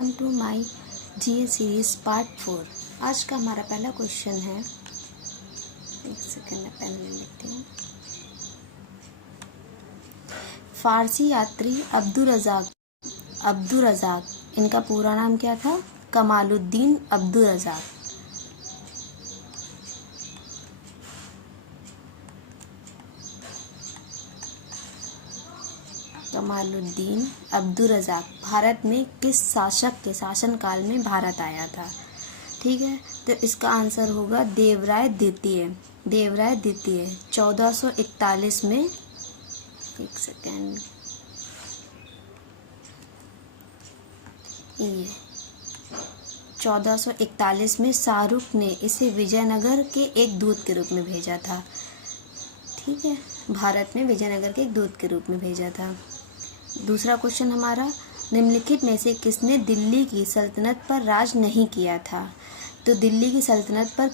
Welcome to my GS series part 4। आज का हमारा पहला क्वेश्चन है, एक सेकंड में पेन ले लेती हूँ। फारसी यात्री अब्दुर रज़ाक इनका पूरा नाम क्या था? कमालुद्दीन अब्दुर रज़ाक। कमालुद्दीन अब्दुर रज़ाक भारत में किस शासक के शासनकाल में भारत आया था? ठीक है, तो इसका आंसर होगा देवराय द्वितीय। 1441 में, एक सेकेंड, ये 1441 में शाहरुख ने इसे विजयनगर के एक दूत के रूप में भेजा था। ठीक है, भारत में विजयनगर के एक दूत के रूप में भेजा था। दूसरा क्वेश्चन हमारा, निम्नलिखित में से किसने दिल्ली की सल्तनत पर राज नहीं किया था? तो दिल्ली की सल्तनत पर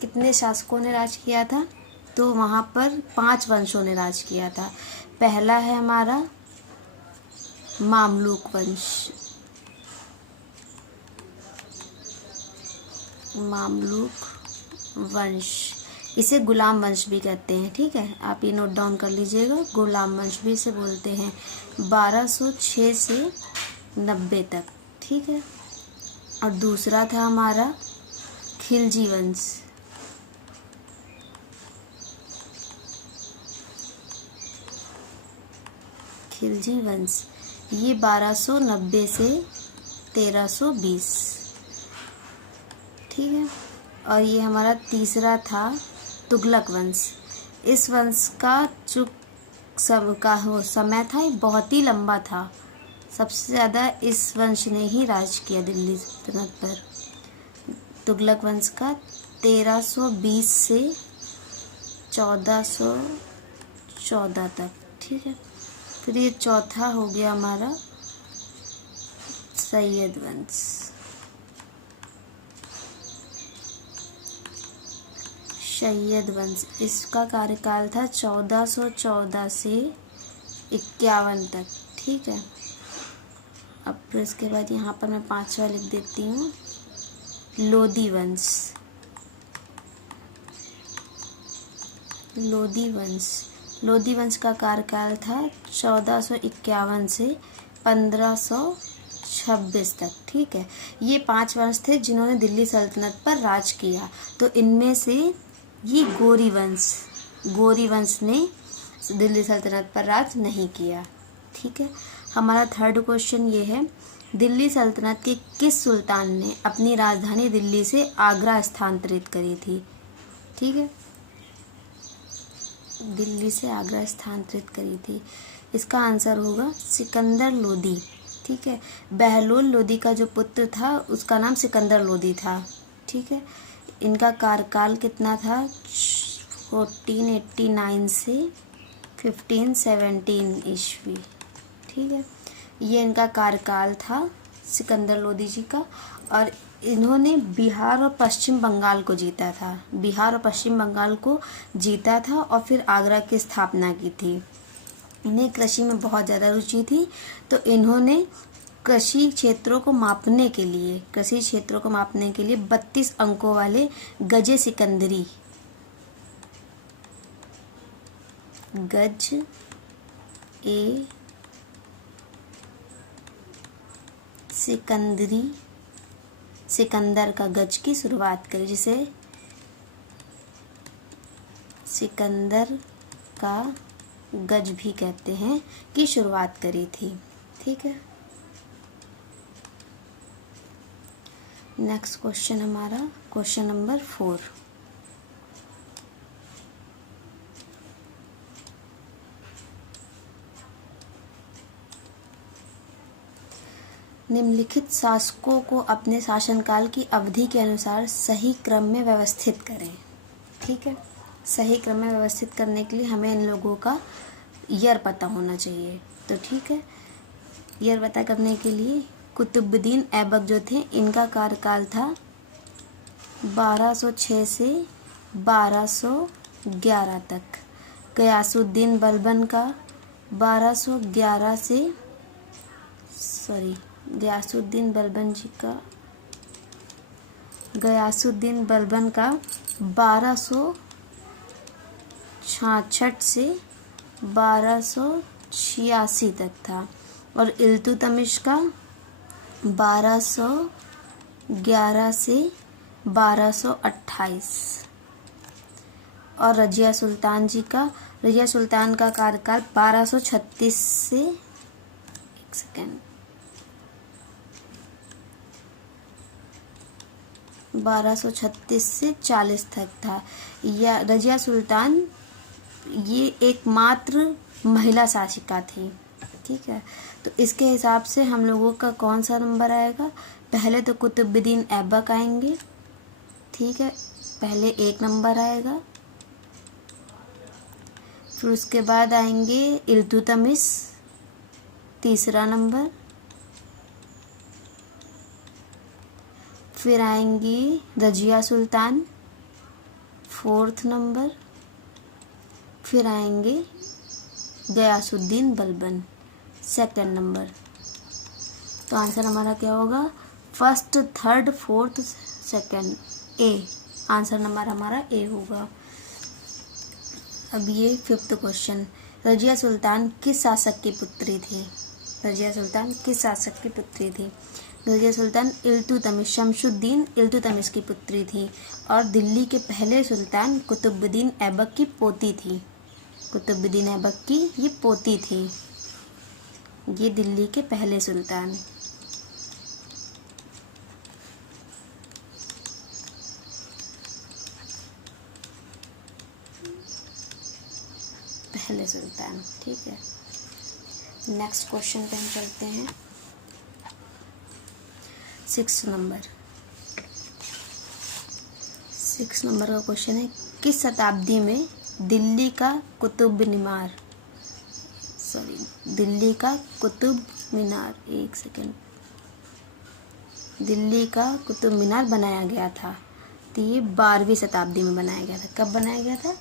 कितने शासकों ने राज किया था? तो वहाँ पर 5 वंशों ने राज किया था। पहला है हमारा मामलुक वंश, इसे गुलाम वंश भी कहते हैं। ठीक है, आप ये नोट डाउन कर लीजिएगा, गुलाम वंश भी इसे बोलते हैं। 1206 से 90 तक। ठीक है, और दूसरा था हमारा खिलजी वंश। ये 1290 से 1320। ठीक है, और ये हमारा तीसरा था तुगलक वंश। इस वंश का जो समय था ये बहुत ही लंबा था। सबसे ज़्यादा इस वंश ने ही राज किया दिल्ली सल्तनत पर। तुगलक वंश का 1320 से 1414 तक। ठीक है, फिर ये चौथा हो गया हमारा सैयद वंश। इसका कार्यकाल था 1414 से 51 तक। ठीक है, अब फिर इसके बाद यहाँ पर मैं 5वां लिख देती हूँ, लोधी वंश का कार्यकाल था 1451 से 1526 तक। ठीक है, ये 5 वंश थे जिन्होंने दिल्ली सल्तनत पर राज किया। तो इनमें से ये गोरी वंश ने दिल्ली सल्तनत पर राज नहीं किया। ठीक है, हमारा थर्ड क्वेश्चन ये है, दिल्ली सल्तनत के किस सुल्तान ने अपनी राजधानी दिल्ली से आगरा स्थानांतरित करी थी? ठीक है, दिल्ली से आगरा स्थानांतरित करी थी। इसका आंसर होगा सिकंदर लोदी। ठीक है, बहलोल लोदी का जो पुत्र था उसका नाम सिकंदर लोदी था। ठीक है, इनका कार्यकाल कितना था? 1489 से 1517 ईस्वी। ठीक है, ये इनका कार्यकाल था सिकंदर लोदी जी का, और इन्होंने बिहार और पश्चिम बंगाल को जीता था और फिर आगरा की स्थापना की थी। इन्हें कृषि में बहुत ज़्यादा रुचि थी, तो इन्होंने कृषि क्षेत्रों को मापने के लिए 32 अंकों वाले गज सिकंदर का गज की शुरुआत करी, जिसे सिकंदर का गज भी कहते हैं, की शुरुआत करी थी। ठीक है, नेक्स्ट क्वेश्चन हमारा क्वेश्चन नंबर 4। निम्नलिखित शासकों को अपने शासनकाल की अवधि के अनुसार सही क्रम में व्यवस्थित करें। ठीक है, सही क्रम में व्यवस्थित करने के लिए हमें इन लोगों का ईयर पता होना चाहिए। तो ठीक है, ईयर पता करने के लिए कुतुबुद्दीन ऐबक जो थे, इनका कार्यकाल था 1206 से 1211 तक। गयासुद्दीन बलबन का 1211 से गयासुद्दीन बलबन का 1266 से 1286 तक था, और इल्तुतमिश का 1211 से 1228, और रजिया सुल्तान का कार्यकाल 1236 से 1236 से 40 तक था। या रजिया सुल्तान ये एकमात्र महिला शासिका थी। ठीक है, तो इसके हिसाब से हम लोगों का कौन सा नंबर आएगा? पहले तो कुतुबुद्दीन ऐबक आएंगे। ठीक है, पहले 1 नंबर आएगा, फिर उसके बाद आएंगे इल्तुतमिश, तीसरा नंबर, फिर आएंगी रजिया सुल्तान, 4th नंबर, फिर आएंगे गयासुद्दीन बलबन, 2nd नंबर। तो आंसर हमारा क्या होगा? 1st, 3rd, 4th, 2nd, ए। आंसर नंबर हमारा ए होगा। अब ये 5th क्वेश्चन, रजिया सुल्तान किस शासक की पुत्री थी? रजिया सुल्तान शमशुद्दीन इल्तुतमिश की पुत्री थी, और दिल्ली के पहले सुल्तान कुतुबुद्दीन ऐबक की पोती थी। कुतुबुद्दीन ऐबक की ये पोती थी, ये दिल्ली के पहले सुल्तान। ठीक है, नेक्स्ट क्वेश्चन पे हम चलते हैं। 6 नंबर का क्वेश्चन है, किस शताब्दी में दिल्ली का कुतुब मीनार, दिल्ली का कुतुब मीनार बनाया गया था? तो ये 12वीं शताब्दी में बनाया गया था। कब बनाया गया था?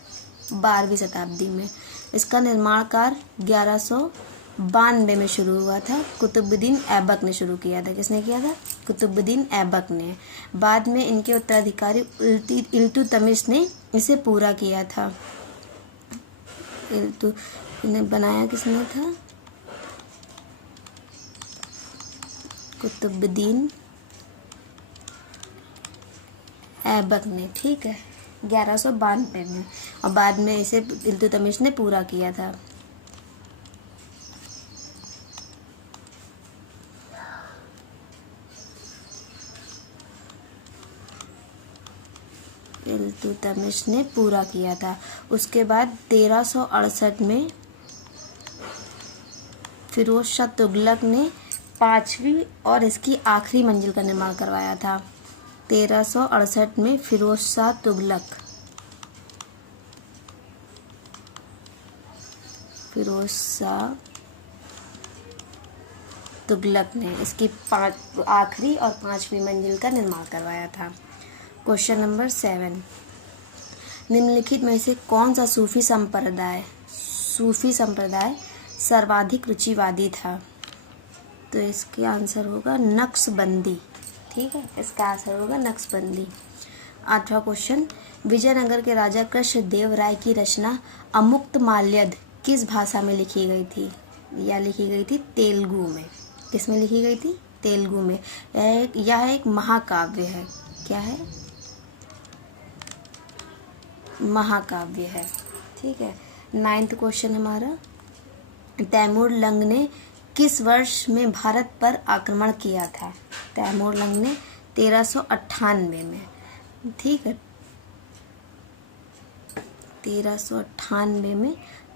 12वीं शताब्दी में। इसका निर्माण कार्य 1192 में शुरू हुआ था। कुतुबुद्दीन ऐबक ने शुरू किया था। किसने किया था? कुतुबुद्दीन ऐबक ने। बाद में इनके उत्तराधिकारी इल्तुतमिश ने इसे पूरा किया था। इन्हें बनाया किसने था? कुतुबुद्दीन ऐबक ने। ठीक है, 1192 में, और बाद में इसे इल्तुतमिश ने पूरा किया था। इल्तुतमिश ने पूरा किया था। उसके बाद 1368 में फिरोज शाह तुगलक ने 5वीं और इसकी आखिरी मंजिल का निर्माण करवाया था। 1368 में फिरोज शाह तुगलक ने इसकी आखिरी और 5वीं मंजिल का निर्माण करवाया था। क्वेश्चन नंबर 7, निम्नलिखित में से कौन सा सूफी संप्रदाय सर्वाधिक रुचिवादी था? तो इसके आंसर होगा नक्शबंदी। ठीक है, इसका आंसर होगा नक्शबंदी। 8वां क्वेश्चन, विजयनगर के राजा कृष्णदेव राय की रचना अमुक्तमाल्यद किस भाषा में लिखी गई थी? यह लिखी गई थी तेलुगु में। किस में लिखी गई थी? तेलुगु में। यह एक महाकाव्य है। क्या है? महाकाव्य है। ठीक है, 9th क्वेश्चन हमारा, तैमूर लंग ने किस वर्ष में भारत पर आक्रमण किया था? तैमूर लंग ने 1398 में। ठीक है, 1398 में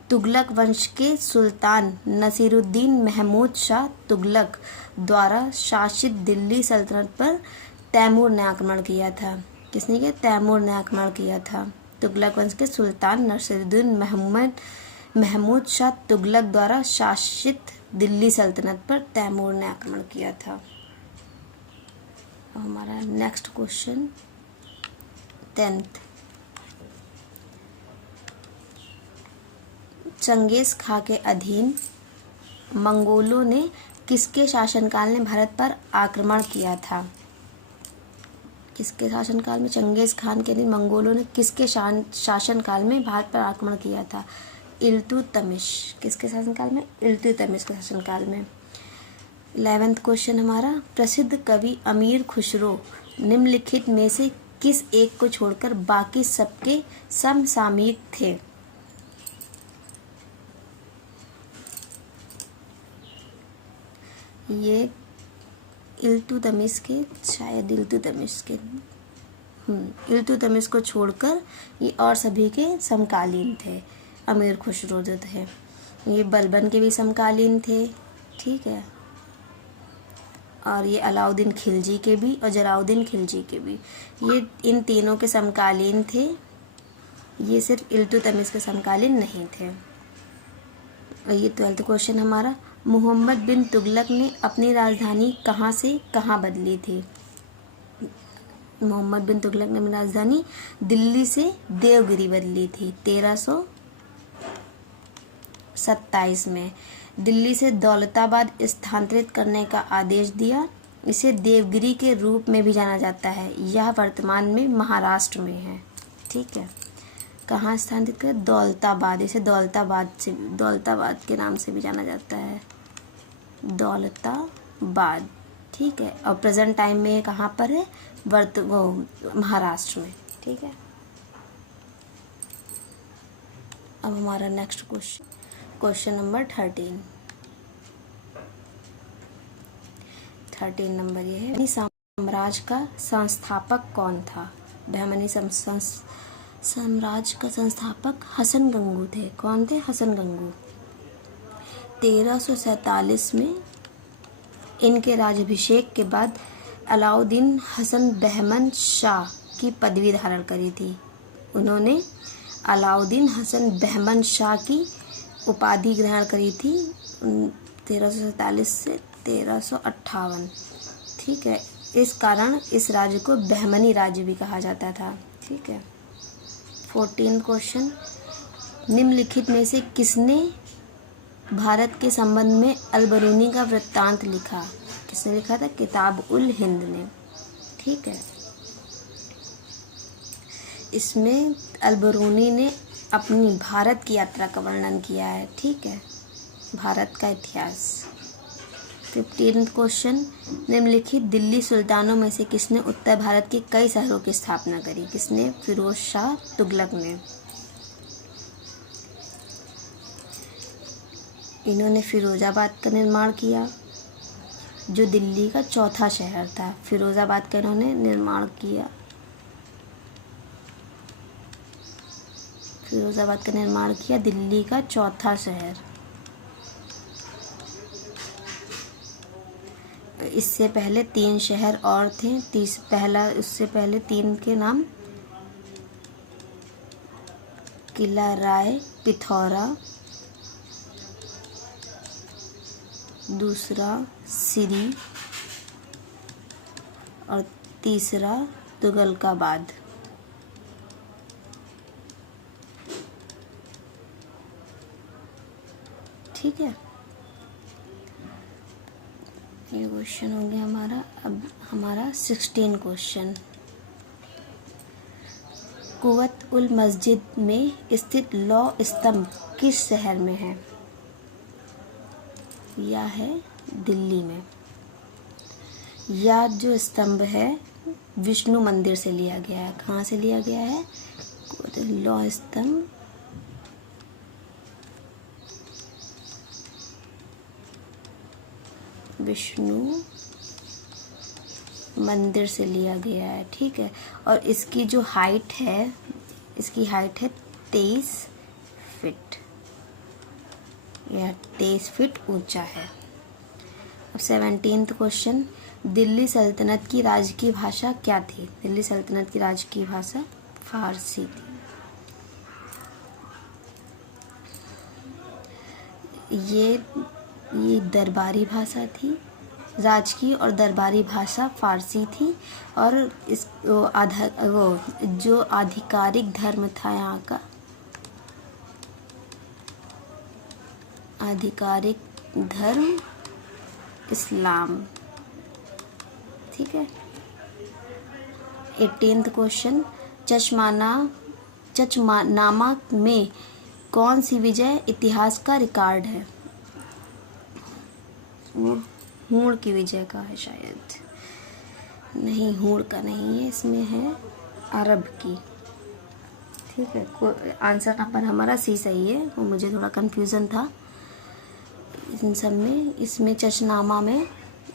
तुगलक वंश के सुल्तान नसीरुद्दीन महमूद शाह तुगलक द्वारा शासित दिल्ली सल्तनत पर तैमूर ने आक्रमण किया था। किसने किया? तैमूर ने आक्रमण किया था। तुगलक वंश के सुल्तान नसीरुद्दीन महमूद शाह तुगलक द्वारा शासित दिल्ली सल्तनत पर तैमूर ने आक्रमण किया था। हमारा नेक्स्ट क्वेश्चन 10th, चंगेज खां के अधीन मंगोलों ने किसके शासनकाल ने भारत पर आक्रमण किया था? किसके शासनकाल में? चंगेज खान के दिन मंगोलों ने किसके शासनकाल में भारत पर आक्रमण किया था? इल्तुतमिश। किसके शासनकाल में? इल्तुतमिश के शासनकाल में। 11th क्वेश्चन हमारा, प्रसिद्ध कवि अमीर खुसरो निम्नलिखित में से किस एक को छोड़कर बाकी सबके समसामयिक थे? ये इल्तुतमिश के, शायद इल्तुतमिश के, इल्तुतमिश को छोड़कर ये और सभी के समकालीन थे। अमीर खुसरो जो थे ये बलबन के भी समकालीन थे, ठीक है, और ये अलाउद्दीन खिलजी के भी और जलाउद्दीन खिलजी के भी, ये इन तीनों के समकालीन थे। ये सिर्फ इल्तुतमिश के समकालीन नहीं थे। और ये 12th क्वेश्चन हमारा, मोहम्मद बिन तुगलक ने अपनी राजधानी कहाँ से कहाँ बदली थी? मोहम्मद बिन तुगलक ने अपनी राजधानी दिल्ली से देवगिरी बदली थी 1327 में। दिल्ली से दौलताबाद स्थानांतरित करने का आदेश दिया। इसे देवगिरी के रूप में भी जाना जाता है। यह वर्तमान में महाराष्ट्र में है, ठीक है। कहाँ स्थानांतरित कर? दौलताबाद। इसे दौलताबाद के नाम से भी जाना जाता है, दौलताबाद, ठीक है। और प्रेजेंट टाइम में कहाँ पर है? महाराष्ट्र में, ठीक है। अब हमारा नेक्स्ट क्वेश्चन नंबर 13 नंबर ये है, बहमनी साम्राज्य का संस्थापक कौन था? बहमनी साम्राज्य का संस्थापक हसन गंगू थे। कौन थे? हसन गंगू। 1347 में इनके राज्याभिषेक के बाद अलाउद्दीन हसन बहमन शाह की पदवी धारण करी थी। उन्होंने अलाउद्दीन हसन बहमन शाह की उपाधि ग्रहण करी थी 1347 से 1358, ठीक है। इस कारण इस राज्य को बहमनी राज्य भी कहा जाता था, ठीक है। 14 क्वेश्चन, निम्नलिखित में से किसने भारत के संबंध में अल-बरूनी का वृत्तांत लिखा? किसने लिखा था? किताब उल हिंद ने, ठीक है। इसमें अल-बरूनी ने अपनी भारत की यात्रा का वर्णन किया है, ठीक है, भारत का इतिहास। 15 क्वेश्चन, निम्नलिखित दिल्ली सुल्तानों में से किसने उत्तर भारत के कई शहरों की स्थापना करी? किसने? फिरोज शाह तुगलक ने। इन्होंने फिरोजाबाद का निर्माण किया, जो दिल्ली का चौथा शहर था। फिरोजाबाद का इन्होंने निर्माण किया, फिरोजाबाद का निर्माण किया, दिल्ली का चौथा शहर। इससे पहले 3 शहर और थे। उससे पहले 3 के नाम किला राय पिथौरा, दूसरा सिरी और तीसरा तुगलकाबाद, ठीक है। ये क्वेश्चन हो गया हमारा। अब हमारा 16 क्वेश्चन, कुवत उल मस्जिद में स्थित लौ स्तंभ किस शहर में है? यह है दिल्ली में। यह जो स्तंभ है विष्णु मंदिर से लिया गया है। कहाँ से लिया गया है? लौ स्तंभ विष्णु मंदिर से लिया गया है, ठीक है। और इसकी जो हाइट है, इसकी हाइट है 23 फीट। यह 23 फीट ऊंचा है। अब 17th क्वेश्चन, दिल्ली सल्तनत की राजकीय भाषा क्या थी? दिल्ली सल्तनत की राजकीय भाषा फारसी थी। ये दरबारी भाषा थी। राजकीय और दरबारी भाषा फारसी थी। और इस जो आधिकारिक धर्म था यहाँ का, आधिकारिक धर्म इस्लाम। ठीक है। 18th क्वेश्चन, चचनामा में कौन सी विजय इतिहास का रिकॉर्ड है? हूण की विजय का है शायद, नहीं हूण का नहीं है, इसमें है अरब की। ठीक है, आंसर नंबर हमारा सी सही है, वो मुझे थोड़ा कंफ्यूजन था इन सब में। इसमें चचनामा में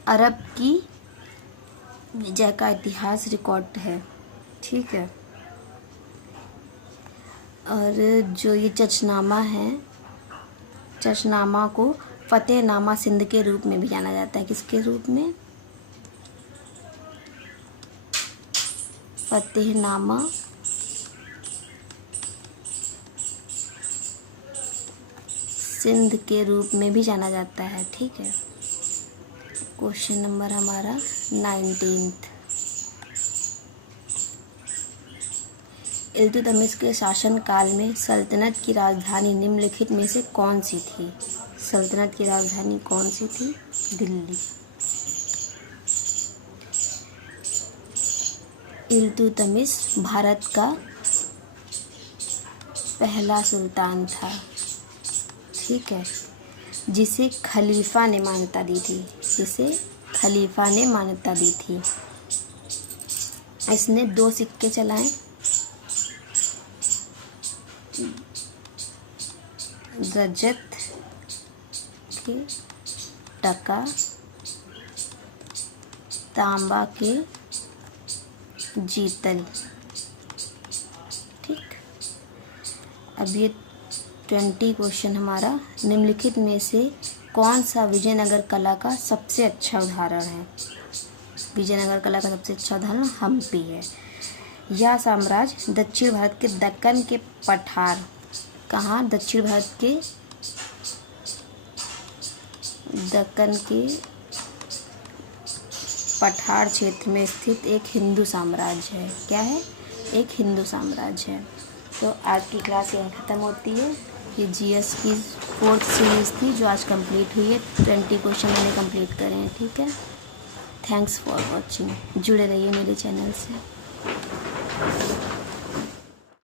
अरब की विजय का इतिहास रिकॉर्ड है। ठीक है। और जो ये चचनामा है, चचनामा को फतेहनामा सिंध के रूप में भी जाना जाता है। किसके रूप में? फतेहनामा सिंध के रूप में भी जाना जाता है। ठीक है। क्वेश्चन नंबर हमारा 19th, इल्तुतमिश के शासनकाल में सल्तनत की राजधानी निम्नलिखित में से कौन सी थी? सल्तनत की राजधानी कौन सी थी? दिल्ली। इल्तुतमिश भारत का पहला सुल्तान था। ठीक है, जिसे खलीफा ने मान्यता दी थी, जिसे खलीफा ने मान्यता दी थी। इसने 2 सिक्के चलाए, रजत के, टका, तांबा के, जीतल। ठीक। अब ये 20 क्वेश्चन हमारा, निम्नलिखित में से कौन सा विजयनगर कला का सबसे अच्छा उदाहरण है? विजयनगर कला का सबसे अच्छा उदाहरण हम्पी है। यह साम्राज्य दक्षिण भारत के दक्कन के पठार, कहाँ? दक्षिण भारत के दक्कन के पठार क्षेत्र में स्थित एक हिंदू साम्राज्य है। क्या है? एक हिंदू साम्राज्य है। तो आज की क्लास यहीं ख़त्म होती है। ये जीएस की 4th सीरीज़ थी जो आज कंप्लीट हुई है। 20 क्वेश्चन मैंने कंप्लीट करे हैं। ठीक है। Thanks for watching. जुड़े रहिए मेरे चैनल से।